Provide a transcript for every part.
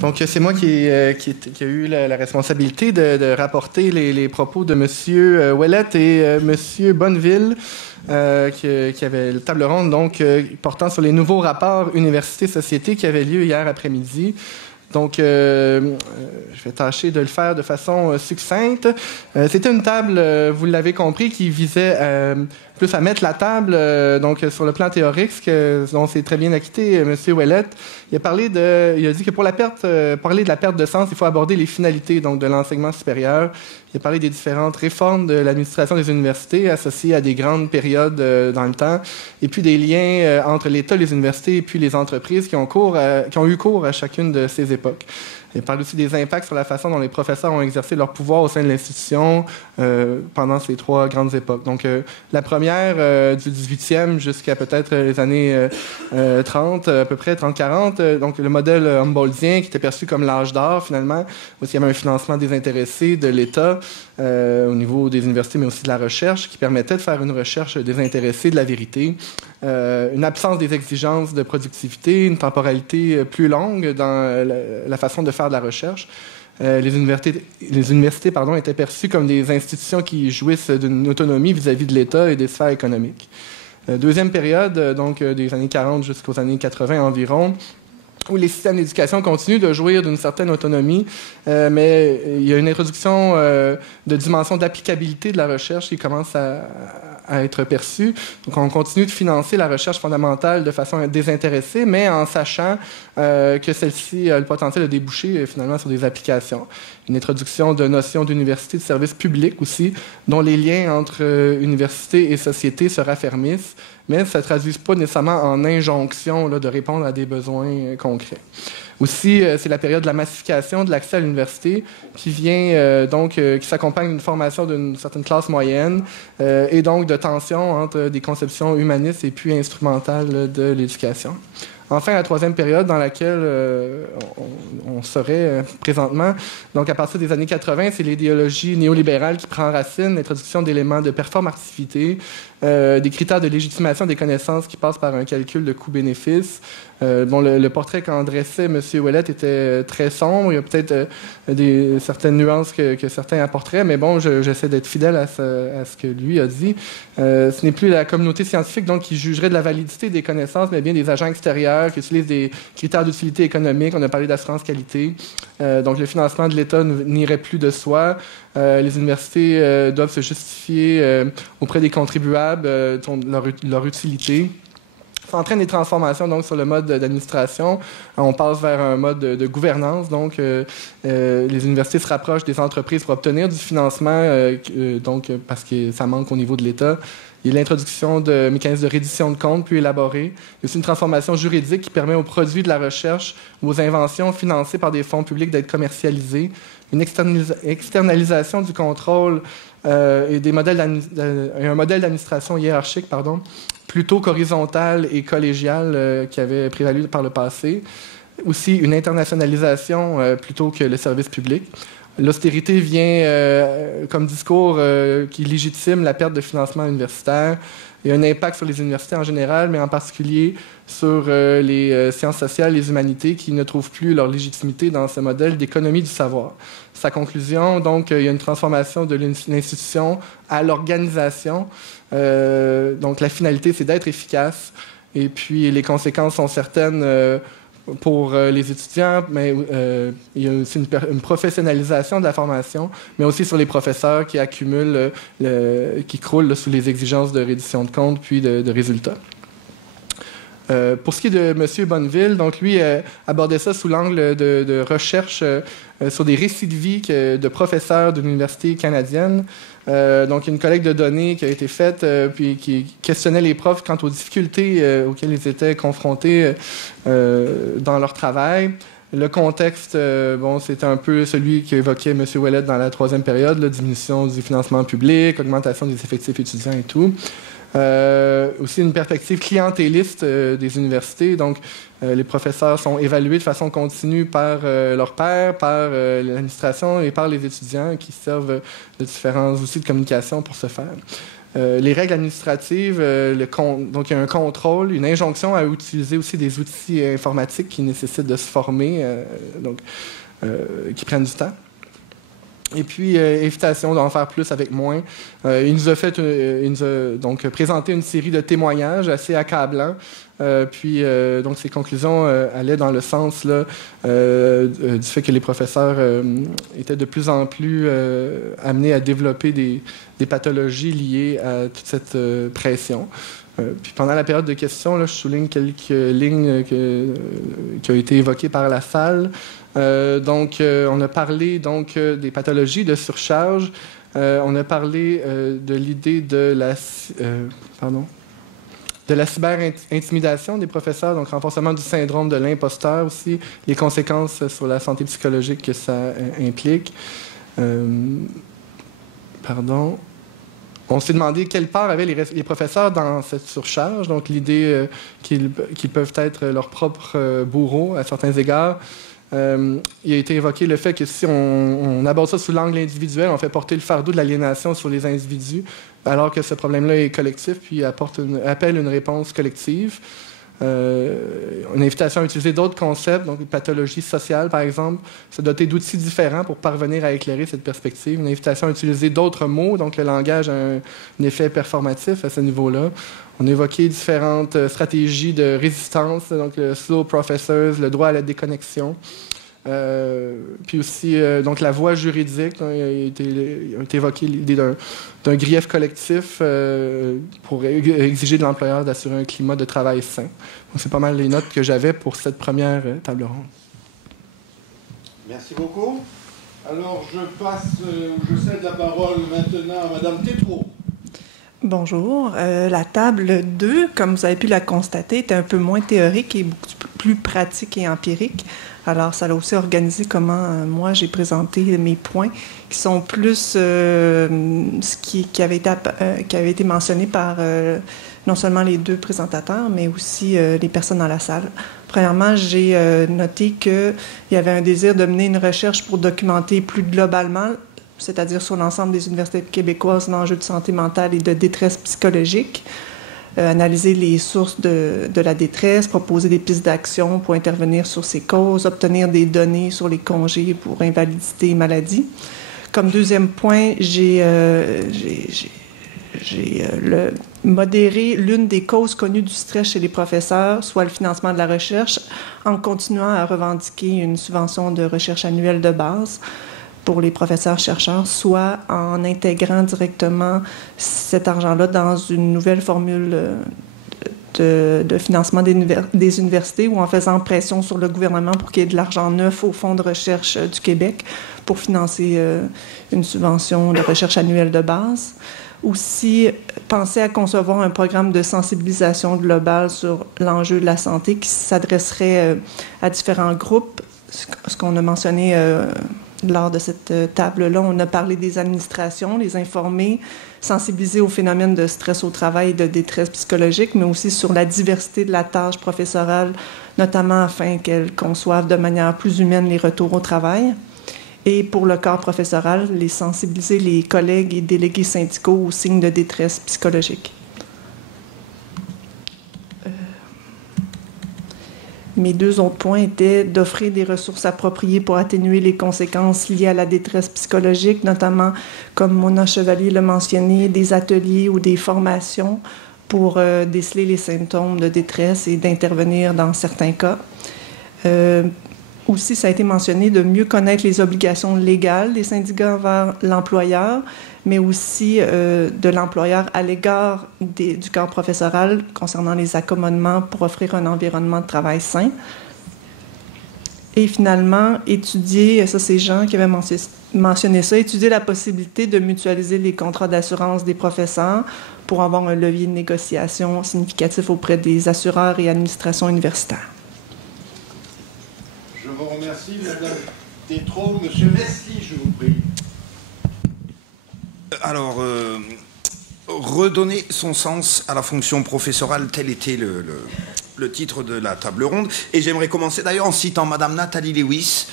Donc, c'est moi qui a eu la responsabilité de rapporter les propos de M. Ouellette et M. Bonneville, qui avait la table ronde donc, portant sur les nouveaux rapports université-société qui avaient lieu hier après-midi. Donc, je vais tâcher de le faire de façon succincte. C'était une table, vous l'avez compris, qui visait plus à mettre la table donc sur le plan théorique, dont s'est très bien acquitté M. Ouellette. Il a dit que pour parler de la perte de sens, il faut aborder les finalités donc, de l'enseignement supérieur. Il a parlé des différentes réformes de l'administration des universités associées à des grandes périodes dans le temps, et puis des liens entre l'État, les universités et puis les entreprises qui ont eu cours à chacune de ces époques. Il parle aussi des impacts sur la façon dont les professeurs ont exercé leur pouvoir au sein de l'institution pendant ces trois grandes époques. Donc, la première du 18e jusqu'à peut-être les années 30, à peu près 30-40, donc le modèle humboldtien qui était perçu comme l'âge d'or, finalement. Aussi, il y avait un financement désintéressé de l'État au niveau des universités, mais aussi de la recherche, qui permettait de faire une recherche désintéressée de la vérité. Une absence des exigences de productivité, une temporalité plus longue dans la façon de faire de la recherche. Les universités étaient perçues comme des institutions qui jouissent d'une autonomie vis-à-vis de l'État et des sphères économiques. Deuxième période, donc des années 40 jusqu'aux années 80 environ, où les systèmes d'éducation continuent de jouir d'une certaine autonomie, mais il y a une introduction de dimension d'applicabilité de la recherche qui commence à être perçue. Donc, on continue de financer la recherche fondamentale de façon désintéressée, mais en sachant que celle-ci a le potentiel de déboucher finalement sur des applications. Une introduction de notions d'université de service public aussi, dont les liens entre université et société se raffermissent, mais ça ne se traduit pas nécessairement en injonction de répondre à des besoins concrets. Aussi, c'est la période de la massification de l'accès à l'université qui vient qui s'accompagne d'une formation d'une certaine classe moyenne et donc de tensions entre des conceptions humanistes et puis instrumentales de l'éducation. Enfin, la troisième période dans laquelle on serait présentement, donc à partir des années 80, c'est l'idéologie néolibérale qui prend racine, l'introduction d'éléments de performativité, des critères de légitimation des connaissances qui passent par un calcul de coût-bénéfice. Le portrait qu'en dressait M. Ouellette était très sombre. Il y a peut-être certaines nuances que certains apporteraient, mais bon, j'essaie d'être fidèle à ce que lui a dit. Ce n'est plus la communauté scientifique donc, qui jugerait de la validité des connaissances, mais bien des agents extérieurs qui utilisent des critères d'utilité économique. On a parlé d'assurance qualité. Donc, le financement de l'État n'irait plus de soi. Les universités doivent se justifier auprès des contribuables leur utilité. Ça entraîne des transformations donc, sur le mode d'administration. On passe vers un mode de gouvernance. Donc, les universités se rapprochent des entreprises pour obtenir du financement, parce que ça manque au niveau de l'État. Il y a l'introduction de mécanismes de reddition de comptes plus élaborés. Il y a aussi une transformation juridique qui permet aux produits de la recherche ou aux inventions financées par des fonds publics d'être commercialisés. Une externalisation du contrôle et un modèle d'administration hiérarchique, plutôt qu'horizontal et collégial qui avait prévalu par le passé. Aussi, une internationalisation plutôt que le service public. L'austérité vient comme discours qui légitime la perte de financement universitaire. Il y a un impact sur les universités en général, mais en particulier sur les sciences sociales, les humanités, qui ne trouvent plus leur légitimité dans ce modèle d'économie du savoir. Sa conclusion, donc, il y a une transformation de l'institution à l'organisation. Donc, la finalité, c'est d'être efficace. Et puis, les conséquences sont certaines pour les étudiants, mais il y a aussi une professionnalisation de la formation, mais aussi sur les professeurs qui accumulent, qui croulent sous les exigences de reddition de comptes puis de résultats. Pour ce qui est de M. Bonneville, donc lui abordait ça sous l'angle de recherche sur des récits de vie de professeurs de l'université canadienne. Donc, une collecte de données qui a été faite, puis qui questionnait les profs quant aux difficultés auxquelles ils étaient confrontés dans leur travail. Le contexte, c'était un peu celui qu'évoquait M. Ouellette dans la troisième période, la diminution du financement public, augmentation des effectifs étudiants et tout. Aussi une perspective clientéliste des universités. Donc, les professeurs sont évalués de façon continue par leurs pairs, par l'administration et par les étudiants qui servent de différents outils de communication pour ce faire. les règles administratives, donc il y a un contrôle, une injonction à utiliser aussi des outils informatiques qui nécessitent de se former, qui prennent du temps. Et puis, invitation d'en faire plus avec moins. Il nous a donc présenté une série de témoignages assez accablants. Donc, ses conclusions allaient dans le sens là, du fait que les professeurs étaient de plus en plus amenés à développer des pathologies liées à toute cette pression. Puis pendant la période de questions, là, je souligne quelques lignes qui ont été évoquées par la salle. On a parlé des pathologies de surcharge. On a parlé de l'idée de la cyber-intimidation des professeurs, donc renforcement du syndrome de l'imposteur aussi, les conséquences sur la santé psychologique que ça implique. On s'est demandé quelle part avaient les professeurs dans cette surcharge, donc l'idée qu'ils peuvent être leurs propres bourreaux à certains égards. Il a été évoqué le fait que si on aborde ça sous l'angle individuel, on fait porter le fardeau de l'aliénation sur les individus, alors que ce problème-là est collectif, puis appelle une réponse collective. Une invitation à utiliser d'autres concepts, donc une pathologie sociale, par exemple, se doter d'outils différents pour parvenir à éclairer cette perspective. Une invitation à utiliser d'autres mots, donc le langage a un effet performatif à ce niveau-là. On a évoqué différentes stratégies de résistance, donc le slow professors, le droit à la déconnexion. Puis aussi, donc la voie juridique, il a été évoqué l'idée d'un grief collectif pour exiger de l'employeur d'assurer un climat de travail sain. Donc, c'est pas mal les notes que j'avais pour cette première table ronde. Merci beaucoup. Alors, je cède la parole maintenant à Mme Tétrault. Bonjour. La table 2, comme vous avez pu la constater, est un peu moins théorique et beaucoup plus pratique et empirique. Alors, ça a aussi organisé comment moi j'ai présenté mes points, qui sont plus ce qui avait été mentionné par non seulement les deux présentateurs, mais aussi les personnes dans la salle. Premièrement, j'ai noté qu'il y avait un désir de mener une recherche pour documenter plus globalement, c'est-à-dire sur l'ensemble des universités québécoises, l'enjeu de santé mentale et de détresse psychologique. Analyser les sources de la détresse, proposer des pistes d'action pour intervenir sur ces causes, obtenir des données sur les congés pour invalidité et maladie. Comme deuxième point, j'ai modéré l'une des causes connues du stress chez les professeurs, soit le financement de la recherche, en continuant à revendiquer une subvention de recherche annuelle de base pour les professeurs-chercheurs, soit en intégrant directement cet argent-là dans une nouvelle formule de financement des universités ou en faisant pression sur le gouvernement pour qu'il y ait de l'argent neuf au Fonds de recherche du Québec pour financer une subvention de recherche annuelle de base. Aussi, penser à concevoir un programme de sensibilisation globale sur l'enjeu de la santé qui s'adresserait à différents groupes, ce qu'on a mentionné lors de cette table-là. On a parlé des administrations, les informer, sensibiliser au phénomène de stress au travail et de détresse psychologique, mais aussi sur la diversité de la tâche professorale, notamment afin qu'elle conçoive de manière plus humaine les retours au travail. Et pour le corps professoral, les sensibiliser les collègues et délégués syndicaux aux signes de détresse psychologique. Mes deux autres points étaient d'offrir des ressources appropriées pour atténuer les conséquences liées à la détresse psychologique, notamment, comme Mona Chevalier l'a mentionné, des ateliers ou des formations pour déceler les symptômes de détresse et d'intervenir dans certains cas. Aussi, ça a été mentionné de mieux connaître les obligations légales des syndicats envers l'employeur, mais aussi de l'employeur à l'égard du corps professoral concernant les accommodements pour offrir un environnement de travail sain. Et finalement, étudier, ça c'est Jean qui avait mentionné ça, étudier la possibilité de mutualiser les contrats d'assurance des professeurs pour avoir un levier de négociation significatif auprès des assureurs et administrations universitaires. Je vous remercie, Madame Tétrault. Monsieur Mesli, je vous prie. Alors, redonner son sens à la fonction professorale, tel était le titre de la table ronde. Et j'aimerais commencer d'ailleurs en citant Madame Nathalie Lewis.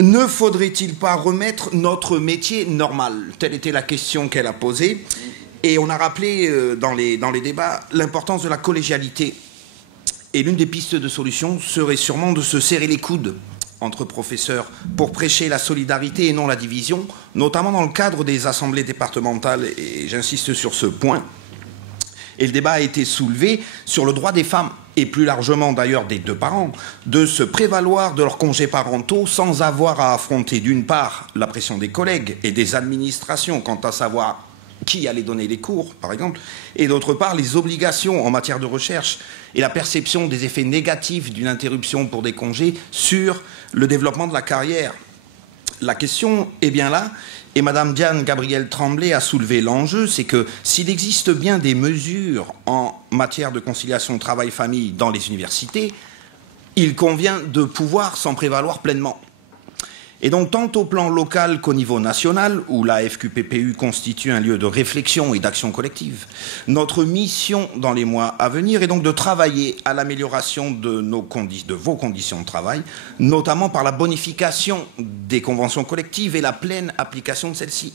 Ne faudrait-il pas remettre notre métier normal? Telle était la question qu'elle a posée. Et on a rappelé dans les débats l'importance de la collégialité. Et l'une des pistes de solution serait sûrement de se serrer les coudes entre professeurs pour prêcher la solidarité et non la division, notamment dans le cadre des assemblées départementales, et j'insiste sur ce point. Et le débat a été soulevé sur le droit des femmes, et plus largement d'ailleurs des deux parents, de se prévaloir de leurs congés parentaux sans avoir à affronter d'une part la pression des collègues et des administrations quant à savoir qui allait donner les cours, par exemple, et d'autre part les obligations en matière de recherche et la perception des effets négatifs d'une interruption pour des congés sur le développement de la carrière. La question est bien là, et Madame Diane Gabrielle Tremblay a soulevé l'enjeu, c'est que s'il existe bien des mesures en matière de conciliation travail-famille dans les universités, il convient de pouvoir s'en prévaloir pleinement. Et donc, tant au plan local qu'au niveau national, où la FQPPU constitue un lieu de réflexion et d'action collective, notre mission dans les mois à venir est donc de travailler à l'amélioration de vos conditions de travail, notamment par la bonification des conventions collectives et la pleine application de celles-ci.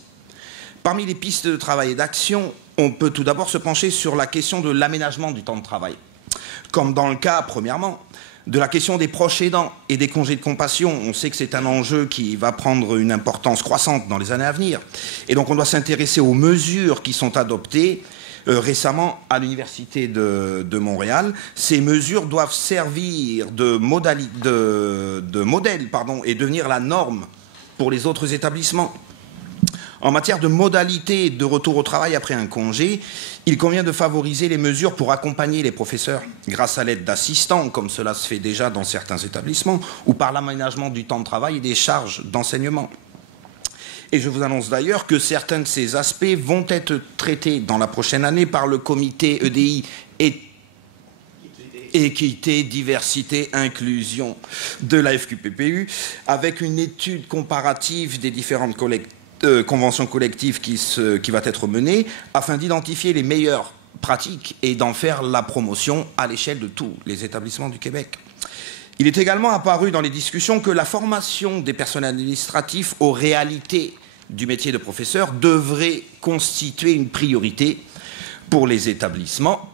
Parmi les pistes de travail et d'action, on peut tout d'abord se pencher sur la question de l'aménagement du temps de travail, comme dans le cas, premièrement, de la question des proches aidants et des congés de compassion. On sait que c'est un enjeu qui va prendre une importance croissante dans les années à venir. Et donc on doit s'intéresser aux mesures qui sont adoptées récemment à l'Université de Montréal. Ces mesures doivent servir de modèle et devenir la norme pour les autres établissements. En matière de modalités de retour au travail après un congé, il convient de favoriser les mesures pour accompagner les professeurs grâce à l'aide d'assistants, comme cela se fait déjà dans certains établissements, ou par l'aménagement du temps de travail et des charges d'enseignement. Et je vous annonce d'ailleurs que certains de ces aspects vont être traités dans la prochaine année par le comité EDI Équité, Diversité, Inclusion de la FQPPU, avec une étude comparative des différentes conventions collectives qui va être menée afin d'identifier les meilleures pratiques et d'en faire la promotion à l'échelle de tous les établissements du Québec. Il est également apparu dans les discussions que la formation des personnels administratifs aux réalités du métier de professeur devrait constituer une priorité pour les établissements.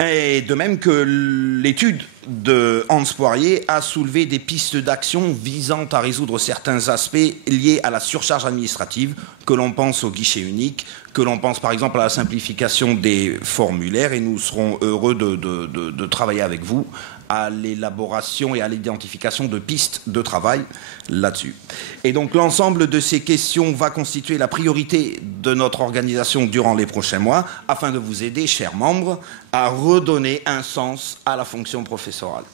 Et de même que l'étude de Hans Poirier a soulevé des pistes d'action visant à résoudre certains aspects liés à la surcharge administrative, que l'on pense au guichet unique, que l'on pense par exemple à la simplification des formulaires, et nous serons heureux de travailler avec vous à l'élaboration et à l'identification de pistes de travail là-dessus. Et donc l'ensemble de ces questions va constituer la priorité de notre organisation durant les prochains mois, afin de vous aider, chers membres, à redonner un sens à la fonction professorale.